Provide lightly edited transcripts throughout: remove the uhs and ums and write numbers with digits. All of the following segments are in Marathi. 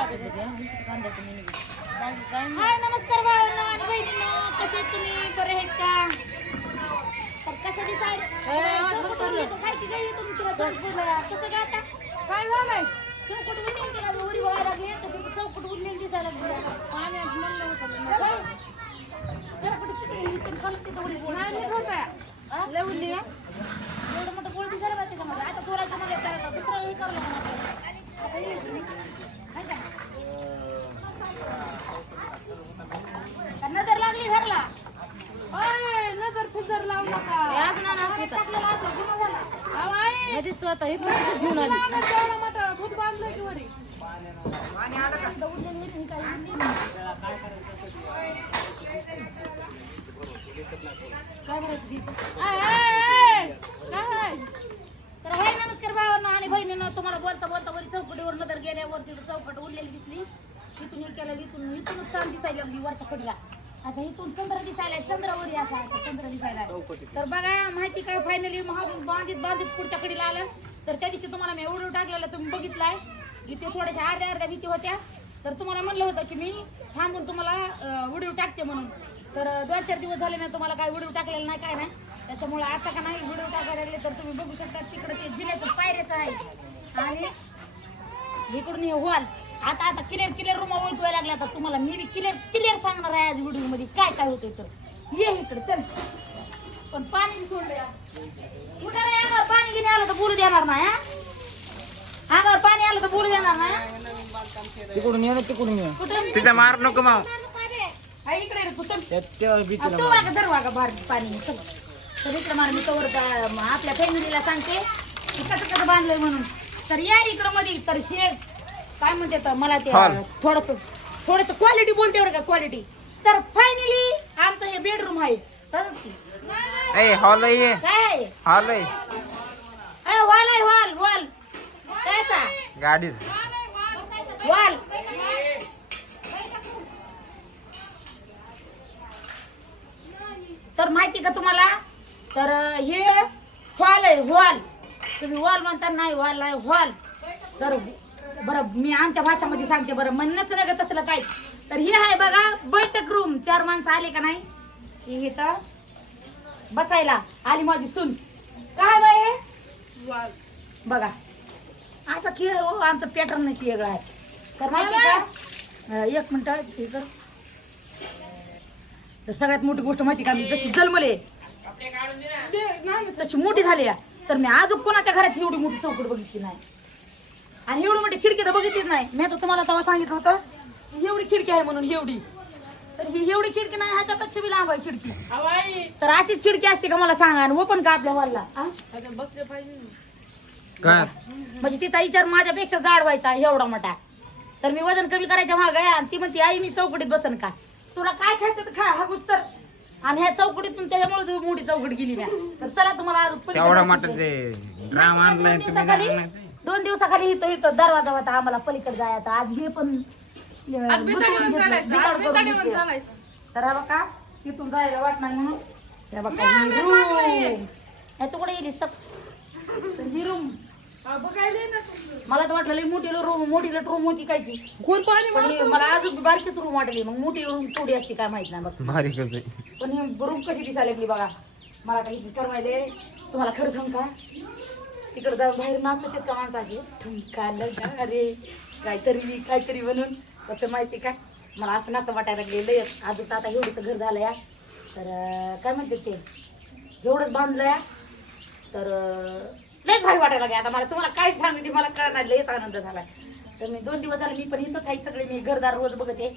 हाय नमस्कार भावांनो आणि बहिणींनो, कसे आहेत तुम्ही? बरे आहेत का? तर कसं दिसायला खायची गाई तुम्ही तिला कसं काय आता काय झालंय? चौकट उडून गेला उडी व्हायला लागली तर तिथे चौकट उडलेली दिसायला लागली. पाण्यात म्हणलं होतं चौकट किती इथून खाली तिथं उडी लय उडली एवढं मोठं गोळ दिसायला पाहिजे का मला आता चोरायचं मला त्याला दुसरं हे करलं नजर लागली घरला नजर फिजर लावू नका तू आता घेऊन आली भूत बांधलं की वरी तर हे नमस्कार भावांनो आणि बहिणींनो, तुम्हाला बोलता बोलता वरी चौकटीवर नजर गेल्यावर तिथं चौकट उरलेली दिसली. इथून हे केलं इथूनच चांद दिसायला लागली वरच्या कडीला. अच्छा इथून चंद्र दिसायला चंद्रावरी असा चंद्र दिसायला. तर बघा माहिती काय फायनली बांधित पुढच्या कडीला आलं. तर त्या दिवशी तुम्हाला मी व्हिडिओ टाकलेला तुम्ही बघितलाय. इथे थोड्याशा अर्ध्या भीती होत्या. तर तुम्हाला म्हणलं होतं की मी थांबून तुम्हाला व्हिडिओ टाकते म्हणून. तर 2-4 दिवस झाले मी तुम्हाला काय व्हिडिओ टाकलेला नाही काय नाही. त्याच्यामुळे आता का नाही व्हिडिओ टाकायला लागले. तर तुम्ही बघू शकता तिकडे ते जिल्ह्याचं पायऱ्याचं आहे आणि इकडून हे हॉल. आता क्लिअर रूम ओळखवायला लागला. आता तुम्हाला मी बी क्लिअर सांगणार आहे आज व्हिडिओ मध्ये काय काय होतंय. तर ये इकडे चल. पण पाणी सोडलं कुठं रे अंगावर पाणी घेणे आलं तर बोलू देणार नाही. अंगावर पाणी आलं तर बोलू देणार नाही. तिकडून ये तिकडून ये कुठं तिथे मार नको माव इकडे तू वागा धर वागा बार पाणी चल. तर इकडे मार मी कवर आपल्या फॅमिलीला सांगते की कसं बांधलंय म्हणून. तर या इकडं मध्ये. तर हे काय म्हणते मला ते थोडस क्वालिटी बोलते बरं का क्वालिटी. तर फायनली आमचं हे बेडरूम आहे. हॉल आहे काय हॉल आहे हॉल आहे हॉल कायचा गाडीच हॉल. तर माहिती का तुम्हाला. तर हे हॉल आहे हॉल. तुम्ही हॉल म्हणता नाही हॉल नाही हॉल. तर बरं मी आमच्या भाषामध्ये सांगते बरं म्हणणंच नाही का तसलं काय. तर हे आहे बघा बैठक रूम. 4 माणसं आले का नाही की इथं बसायला आली माझी सून. काय बाई बघा असा खेळ हो आमचं पॅटर्नच वेगळं आहे. तर माहिती का 1 मिनिट इकडं. तर सगळ्यात मोठी गोष्ट माहिती का मी जशी जन्मले तशी मोठी झाली. तर मी अजून कोणाच्या घराची एवढी मोठी चौकट बघितली नाही आणि एवढी मोठी खिडकी तर बघितलीच नाही. मी आता तुम्हाला तेव्हा सांगितलं होतं एवढी खिडकी आहे म्हणून एवढी. तर ही एवढी खिडकी नाही ह्याच्यापेक्षा बी लांब आहे खिडकी. तर अशीच खिडकी असते का मला सांगा आणि ओपन का आपल्या हॉलला बसले पाहिजे म्हणजे तिचा विचार माझ्यापेक्षा जाड व्हायचा एवढा मोठा. तर मी वजन कमी करायच्या मागे आणि ती म्हणते आई मी चौकटीत बसन का. तुला काय खायचं तर खा हा गुस्तर. आणि ह्या चौकटीतून त्याच्यामुळे मोठी चौकट गेली नाही. तर चला तुम्हाला आज 2 दिवसाखाली इथं दरवाजा होता आम्हाला पलीकडे जायचा. आज हे पण तर हा बघा तिथून जायला वाट नाही म्हणून हे बघा तू कुठे गेलीस ही रूम. मला तर वाटलं मोठी रूम होती काय ती. मला अजून बारकीच रूम वाटली. मग मोठी रूम थोडी असते काय माहित नाही बघ पण ही रूम कशी दिसायला लागली बघा. मला काही करवायले तुम्हाला खरं सांग का तिकडे जाऊन बाहेर नाचत का माणसाची ठुमका लगा रे काहीतरी म्हणून कसं माहिती का मला असं नाच वाटायला लागले. अजून आता एवढंच घर झालं या. तर काय म्हणते ते एवढंच बांधलं या. तर लयच भारी वाटायला लागले. आता मला तुम्हाला काय सांगते मला कळणार लयच आनंद झाला. तर मी 2 दिवस झाले मी पण इथंच आहे सगळे. मी घरदार रोज बघते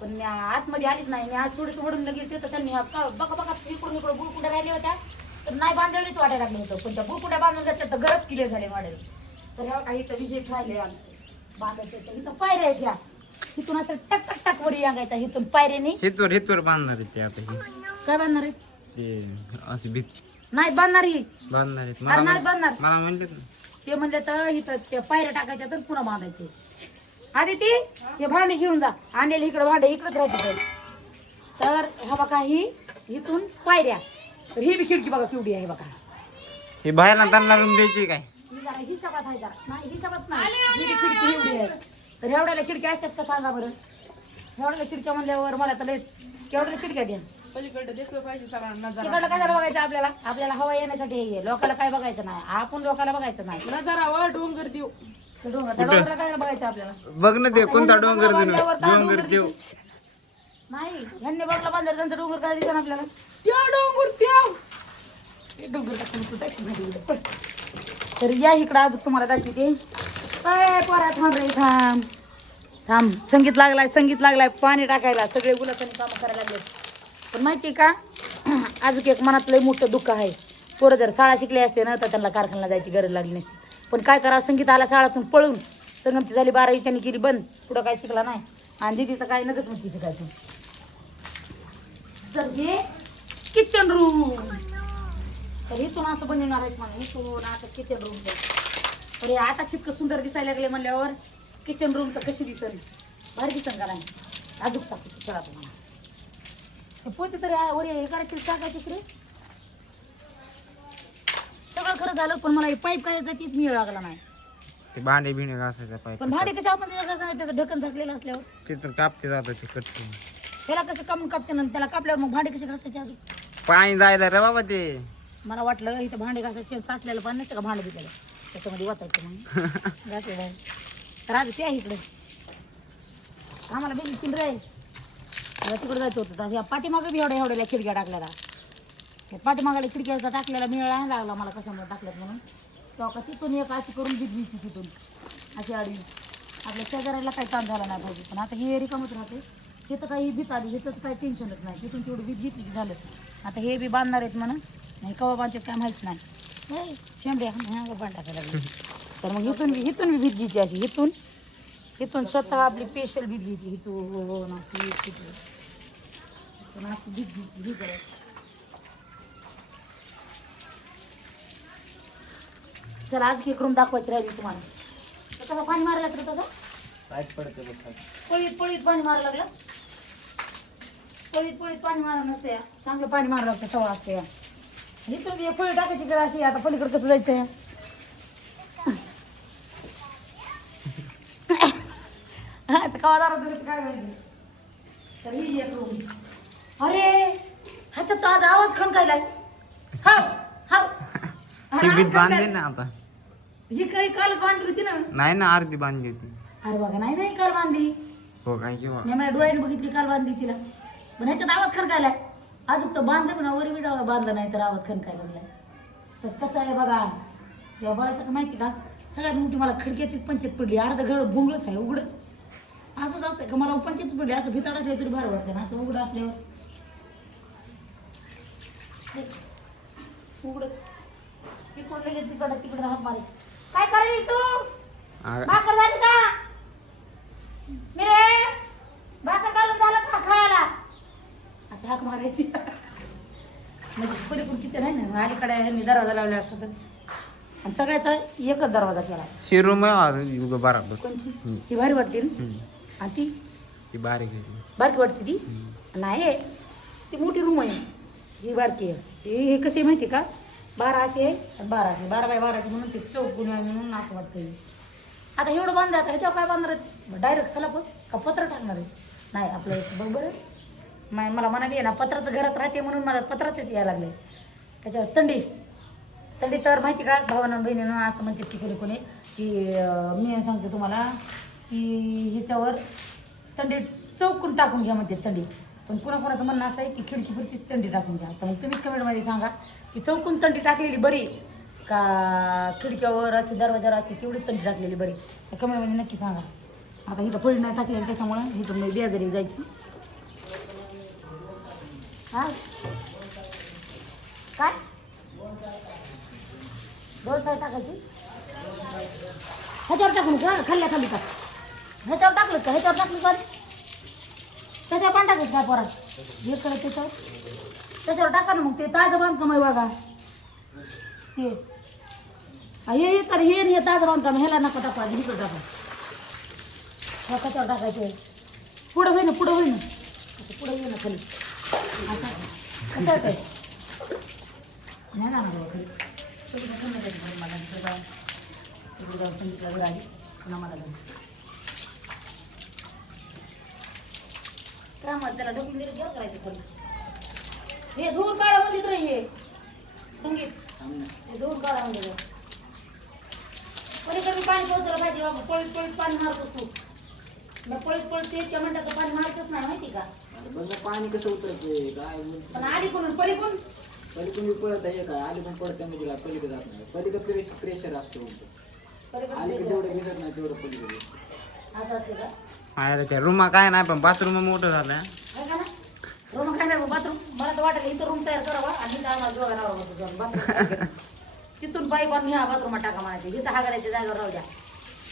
पण मी आतमध्ये आलीच नाही. मी आज थोडीस वडून गेले तर त्यांनी बघा इकडून गुळकुंड्या राहिल्या होत्या. तर नाही बांधलेलीच वाटायला लागले होतं. पण त्या गुळकुंड्या बांधून घेतल्या तर घरच क्लिअर झाले वाढेल. तर ह्या काही तरी हे राहिले बांधायचे. तर इथं पायऱ्या आहेत ह्या. इथून असं टक टक टक वर यांगायचा. इथून पायऱ्याने हितवर बांधणार आहे ते आता काय बांधणार आहेत अशी भीत नाही बांधणार ही बांधणार आहेत नाही बांधणार. मला म्हणले ते म्हणले तर इथं त्या पायऱ्या टाकायच्या तर पुन्हा बांधायचे. आधी ती हे भांडे घेऊन जा आणलेली इकडे भांडे इकडेच राहते. तर हा बघा ही इथून पायऱ्या. तर ही बी खिडकी बघा केवढी आहे बघा. हे बाहेर त्यांना रूम द्यायची काय ही जरा हिशोबात आहे जरा नाही हिशोबात नाही. ही बी खिडकी एवढी आहे तर एवढ्याला खिडक्या असतात का सांगा बरं. एवढ्याला खिडक्या म्हणल्यावर मला तर लय केवढ्या खिडक्या द्या. पलीकडे दिसलं पाहिजे सगळ्यांना तिकडलं काय झालं बघायचं आपल्याला. आपल्याला हवा येण्यासाठी हे आहे. लोकाला काय बघायचं नाही. आपण लोकाला बघायचं नाही. नजारा डोंगर देऊ. डोंगराला काय बघायचं आपल्याला. बघ ना ते कोणता डोंगर बांधल्यावर का डोंगर देव नाही ह्यांनी बघला बांधल्यावर त्यांचा डोंगर काय दिसणार आपल्याला. त्या डोंगर त्या डोंगर टाकून तू जायचं नाही तिकडे. तर या इकडं अजून तुम्हाला दाखवते. काय पोरा थांब रे थांब थांब. संगीत लागलाय पाणी टाकायला. सगळे गुलाबांनी कामं करायला लागले. पण माहिती का अजून एक मनात लय मोठं दुःख आहे. पोरं जर शाळा शिकले असते ना तर त्यांना कारखान्याला जायची गरज लागली नसती. पण काय करावं संगीत आला शाळातून पळून. संगमची झाली 12वी त्यांनी केली बंद. पुढं काय शिकला नाही. आणि दिदीचं काय नकच म्हणते शिकायचं. तर हे किचन रूम. तर इथून असं बनवणार आहेत मला. इथून असं किचन रूम. अरे आता इतकं सुंदर दिसायला लागले म्हणल्यावर किचन रूम तर कशी दिसेल. भारी दिसन का नाही. अजून टाकू चला तुम्हाला ते पोते तरी वर हे करायचे टाकायचे इकडे. सगळं खरं झालं पण मला हे पाईप काय तीच मिळ लागला नाही. ते भांडे बिणे घासायचा पाईप पण भाडे कशा आपण त्याचं ढक्कन झाकलेलं असल्यावर तिथून कापते जातं ते कटकून. त्याला कसं कापून कापते ना त्याला कापल्यावर मग भांडे कसे घासायचे अजून. पाणी जायला रे बाबा ते. मला वाटलं इथं भांडे घासायचे साचलेलं पाणी नसतं का भांडे दिलेलं त्याच्यामध्ये वाचायचं मग जाते बाहेर. तर आज ते आहे इकडे आम्हाला बेली चिंद्र आहे. तिकडे जायचं होतं तर ह्या पाठीमागं बी एवढ्या खिडक्या टाकलेला. पाठीमागाला खिडक्याचा टाकलेला मिळाला नाही लागला मला कशामुळे टाकल्यात म्हणून. तेव्हा का तिथून एक अशी करून बिजलीची तिथून अशी आडी आपल्या शेजाऱ्याला काही ताण झाला नाही पाहिजे. पण आता हे रिकामच राहते. हे तर काही भीत आली. हे तर काही टेन्शनच नाही. तिथून तेवढं भीत घेतली झालं. आता हे बी बांधणार आहेत म्हणून नाही कवा बांधचे काय माहीत नाही. शेंबड्या बांध टाकायला लागली. तर मग इथून बी भीत घ्यायची अशी. इथून स्वतः आपली स्पेशल भीत घ्यायची. इथून अशी भीत घ्यायची करायची. चला आज एक रूम दाखवायची राहिली तुम्हाला. तसं पाणी मारायला लागलं तसं पळीत पाणी मारायला लागलं. पळीत पाणी मारा नसते. चांगलं पाणी मारायला लागतं सवळ असते. हे तुम्ही फळी टाकायची का अशी. आता पलीकडे कसं जायचं आता कवा दारात काय माहिती. तर ही एक रूम. अरे ह्याच्यात तर आज आवाज खणकायलाय. हाव हाव ती भीत बांधली ना आता. ही काही कालच बांधली होती ना. नाही ना अर्धी बांधली होती. अरे बघा नाही काल बांधली. हो काय किंवा मी माझ्या डोळ्याने बघितली काल बांधली तिला. पण ह्याच्यात आवाज खणकायलाय. अजून तर बांधलं पण वर बी बांधलं नाही तर आवाज खणकायला लागलाय. तर कसं आहे बघा या बळाचं माहिती का सगळ्यात मोठी मला खिडक्याचीच पंचायत पडली. अर्ध घर भोंगळच आहे उघडच. असंच असतंय का मला पंचायत पडली. असं भिताड असलं तरी बरं वाटतं ना. असं उघडं असल्यावर उघडच तिकडं लगेच तिकडं हात मारे. काय करायलीस तू. भाकर झाली का मिरे. भाकर घालून झालं का खायला. असं हाक मारायची. म्हणजे पलीकडून किचन आहे ना अलीकडे ह्यांनी दरवाजा लावला असतो तर. आणि सगळ्याचा एकच दरवाजा केला. शिरू मग बराबर. कोणची ही भारी वाटते ना. आणि ती बारीक बारकी वाटते ती. नाही ती मोठी रूम आहे. ही बारकी आहे. हे कशी माहिती का 12 अशी आहे आणि 12 अशी 12 बाय 12 म्हणून ते चौकोनी आहे म्हणून असं वाटतं. आता एवढं बांधलं आता ह्याच्यावर काय बांधणार आहेत. डायरेक्ट सलापच का पत्र टाकणार आहे. नाही आपलं बरोबर आहे. मला म्हणावी आहे ना पत्राचं घरात राहते म्हणून मला पत्राचंच यायला लागले. त्याच्यावर थंडी तर माहिती का भावांना बहिणीनं असं म्हणते की कोणी की मी सांगते तुम्हाला की ह्याच्यावर थंडी चौकून टाकून घ्या म्हणते थंडी. पण कुणाचं म्हणणं असं आहे की खिडकीवरतीच थंडी टाकून घ्या. तर मग तुम्हीच कमेंटमध्ये सांगा की चौकून थंडी टाकलेली बरी का खिडक्यावर अशी दरवाजावर असते तेवढी थंडी टाकलेली बरी. त्या कमेंटमध्ये नक्की सांगा. आता इथं फळी नाही टाकलेली त्याच्यामुळं इथं मी बेजारी जायची. हा काय 2 साईड टाकायची. ह्याच्यावर टाकून का खाल्ल्या खाली टाक. ह्याच्यावर टाकलं का ह्याच्यावर टाकलं का त्याच्यावर पण टाकायचं काय पोरात. हे करत त्याच्यावर टाका ना मग ते ताजं बांधकाम आहे बघा. ते हे तर हे ताजं बांधकाम ह्याला नका टाका. इकडं टाका. ह्या कशावर टाकायचं पुढं होईना पुढं ये ना खाली. कसं काय नाही ना खाली मला सांगितलं आधी पुन्हा मला काय मग त्याला ढकलून दिलं घ्या करायचं खाली हे धूर काढा म्हणली तर हे संगीत हे धूर काढा म्हणलं पलीकडे पाणी पोहोचलं पाहिजे बाबा पळीत पळीत पाणी मारतोस तू मग पळीत पळीत इतक्या मिनिटाचं पाणी मारतच नाही माहिती का बघा पाणी कसं उतरते काय पण आली कोण पलीकडून पलीकडून पळत आहे काय आली पण पळत म्हणजे काय पलीकडे जात नाही पलीकडे प्रेशर असतो आली की जेवढं भिजत नाही तेवढं पलीकडे असं असते का आहे त्या रूम काय नाही पण बाथरूम मोठं झालं काय का ना रूम काय नाही बाथरूम मला तर वाटलं इथं रूम तयार करावा आणि इथं आम्हाला दोघं राहावं जाऊन बाथरूम तिथून पाईप आणून ह्या बाथरूमात टाका म्हणायचे इथं हागायच्या जागेवर राहू द्या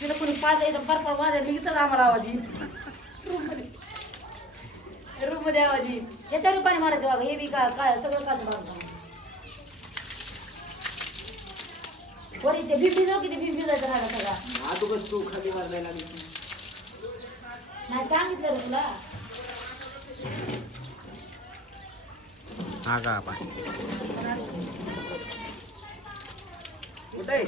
तिथं कोणी पाच इथं परपर वाजायला इथंच आम्हाला आवाज येईल रूम मध्ये आवाज येईल याच्यावर पाणी मारायचं बघा हे बी काय सगळं काढून बांधतो वरी ते बिंबी जाऊ किती बिंबी जायचं राहिला सगळा आजूबाजू तू खाली मारायला लागली नाही सांगितलं रे तुला हा का पाणी कुठे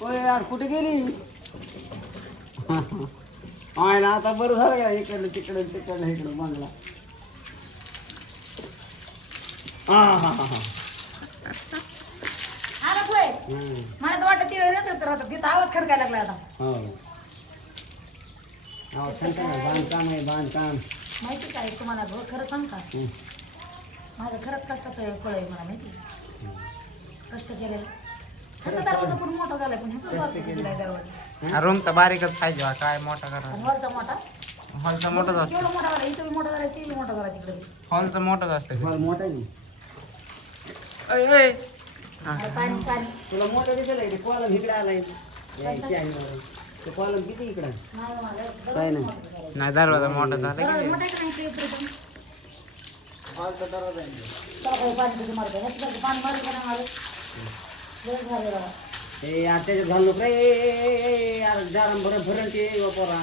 होय यार कुठे गेली ना आता बरं झालं का इकडलं तिकडं इकडं बांधला हा हा हा हा आला होय मला तर वाटतं ते वेळ तर आता तिथं आवाज खरकायला लागला आता हो सांगता ना बांधकाम आहे बांधकाम माहिती काय तुम्हाला खरं सांग का माझं खरंच कष्टाचं फळ आहे मला माहिती कष्ट केलेलं ह्याचा दरवाजा पण मोठा झालाय पण ह्याचा दरवाजा रूमचा बारीकच पाहिजे बा, काय मोठा करा हॉलचा मोठा हॉलचा मोठाच असतो केवढा मोठा झाला इथं मोठा झाला ते मोठा झाला तिकडे हॉलचा मोठाच असतं फार मोठा आहे अरे पाणी पाणी तुला मोठं दिसलं कॉलम इकडे आलाय यायची आहे मला तो कॉलम किती इकडं काय नाही नाही दरवाजा मोठा झाला दरवाजा की मोठा आहे का नाही इकडे पण हॉलचा दरवाजा आहे चला काही पाणी कसं मारतं ह्याचं पाणी मारत का नाही मारत लय झालं बाबा ए यार त्याच्यात घालू रे यार जाराम भरण ते वापरा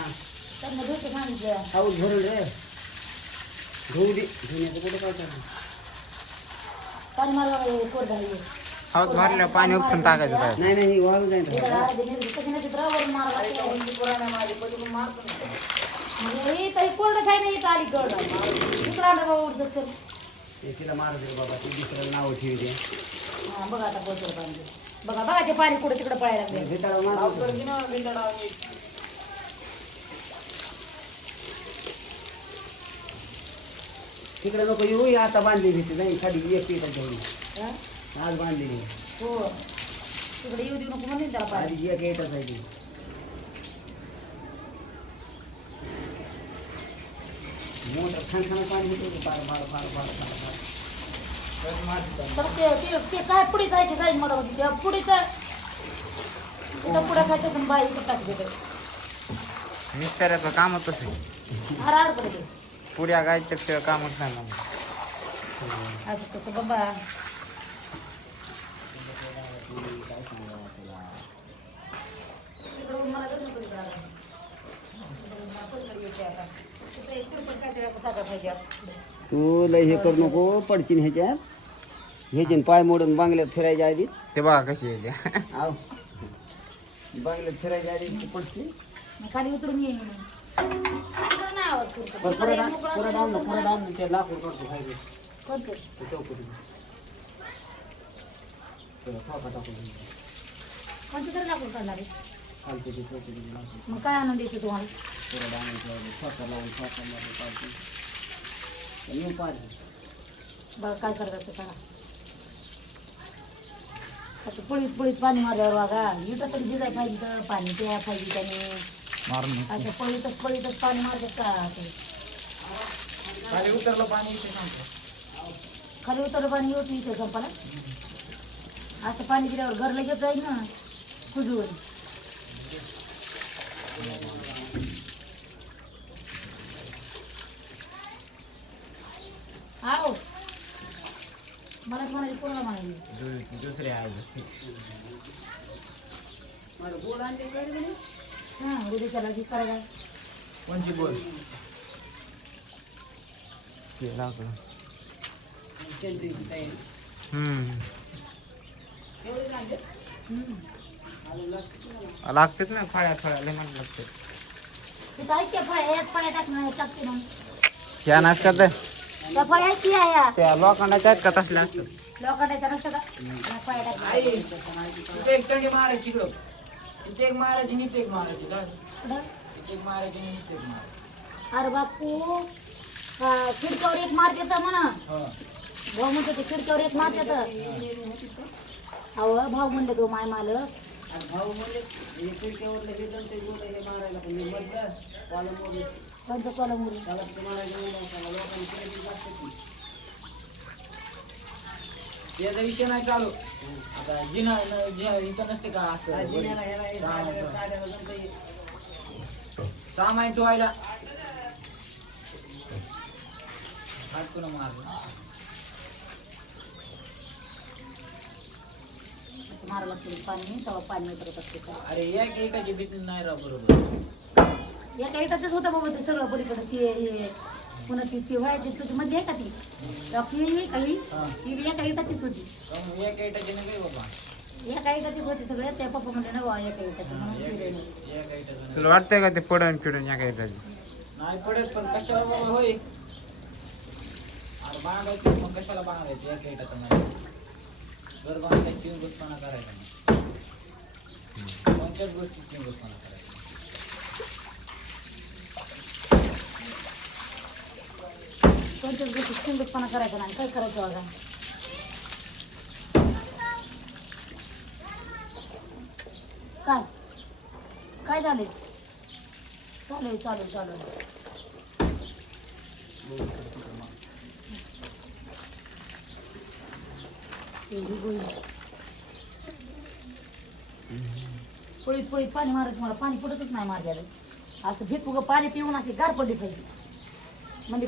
त्यांना धुते सांगितलं हाऊस भरून रे धुऊ दे धुण्याचं कुठं काय करणार पाणी मारवा कोर झाली हाऊस भरल्यावर पाणी उपसून टाकायचं काय नाही नाही वाळून जाईल तिला मारू दे बाबा ती दुसऱ्याला नाव ठेवी दे बघा आता बोलतो पाणी बघा बघा ते पाणी कुठे तिकडे पळायला लागले भिताळा मारू तिकडे नको येऊ आता बांधली भीती नाही खाली एक पीठ तेवढी आज बांधलेली हो तिकडे येऊ देऊ नको म्हणून त्याला पाणी आधी एक येतच आहे ती मोठं छान छान पाणी येते फार फार फार फार फार फार तर ते काय पुढे जायचे जाईल मला होती त्या पुढेचा तिथं पुढे काय त्यातून बाई इकडे टाकते ते मिस्त्याचं कामच तसं आहे. आड पडते पुड्या गायच्या शिवाय कामच नाही मला असं कसं बाबा तू लय हे करू नको पडशील ह्याच्यात ह्याचे पाय मोडून बांगल्यात फिरायच्या आधी ते बघा कशी आहे आव बांगल्यात फिरायच्या आधी तू पडशील खाली उतरून येईन नाही आवाज करतो परत आण ते लाकूड करतो खायचे कोणतं ते चौकटी ठोका टाकून कोणतं तरी लागून करणार आहे खालते ते चौकटी लाकूड मग काय आनंद येतो तुम्हाला परत आणायचं ठोका लावून ठोका मारून काढते येऊ पाहिजे बघा काय करतात ते करा आता पुळीत पुळीत पाणी मारल्यावर बघा इथं तरी भिजाय पाहिजे तर पाणी प्या पाहिजे त्याने मारून अच्छा पळीतच पाणी मारतात का ते खाली उतरलं पाणी खाली उतरलं पाणी येत इथे संपाला असं पाणी दिल्यावर घर लगेच जाईल ना कुजून आओ मला म्हणायची कोणाला म्हणायची दुसरे आहे मला गोड आणले काय रे हां उद्याच्याला की करायला कोणची बोल ते लाकूड त्यांची तयारी हम्म एवढे आणले हम्म. लागतेच ना फळ्या लय म्हणून लागते तिथं आहेत त्या फळ्या, याच फळ्या टाकणार टाकते मग. ह्या नसतात तर त्या फळ्या आहेत की या त्या लोखंडाच्या आहेत का तसल्या असतात लोकांच्या नसतं का या फळ्या टाकणार. आई तिथे एक तंडी मारायची इकडं. तिथे एक मारायची नीट एक मारायची का? कुठं? तिथे एक मारायची नीट एक मारायची. अरे बापू खिडक्यावर एक मारते तर म्हणा हा. भाऊ म्हणतो ते खिडक्यावर एक मारते तर अहो भाऊ म्हणले तो माय मालक भाऊ म्हणजे हे खिडक्यावरलं हे जमते गोळं हे मारायला पण हे मधलं कॉलम वगैरे कोणतं कॉलम मुली त्याला ते मारायचं नाही लोकांना. लोकांनी केलं की जास्त की. त्याचा विषय नाही चालू. आता जिना इथं नसते का असं सामान ठेवायला हात पुन्हा मारला. असं मारावं लागतं पाणी तेव्हा पाणी उतरत असते का अरे एक एकाची भीती नाही राव बरोबर. एका इटाचंच होतं बाबा ते सगळं पलीकडं ते हे पुन्हा ती व्हायची तुझी मध्ये आहे का ती ती काही ती बी एका इटाचीच होती एक एकाची नाही काय बाबा. एका इटाचीच होती सगळे त्या पप्पा म्हणले ना बा एका इटाची म्हणून केलंय मी. एक एकाचं तुला वाटतंय का ते पडून फिडून या काही नाही पडत पण कशाला बाबा होय. अरे बांधायचं मग कशाला बांधायचं एक एकाचं नाही. घर बांधायची गोष्टपणा करायचा नाही. कोणत्याच गोष्टीची गोष्टपणा करायचा. कोणत्याच गोष्टी सिंगतपणा करायचा नाही काय करायचं बघा काय काय झाले चालेल चालेल चालेल पळीत पळीत पाणी मारायचं मला पाणी पडतच नाही माझ्याला असं भीत उगं पाणी पिऊन अशी गार पडली पाहिजे म्हणजे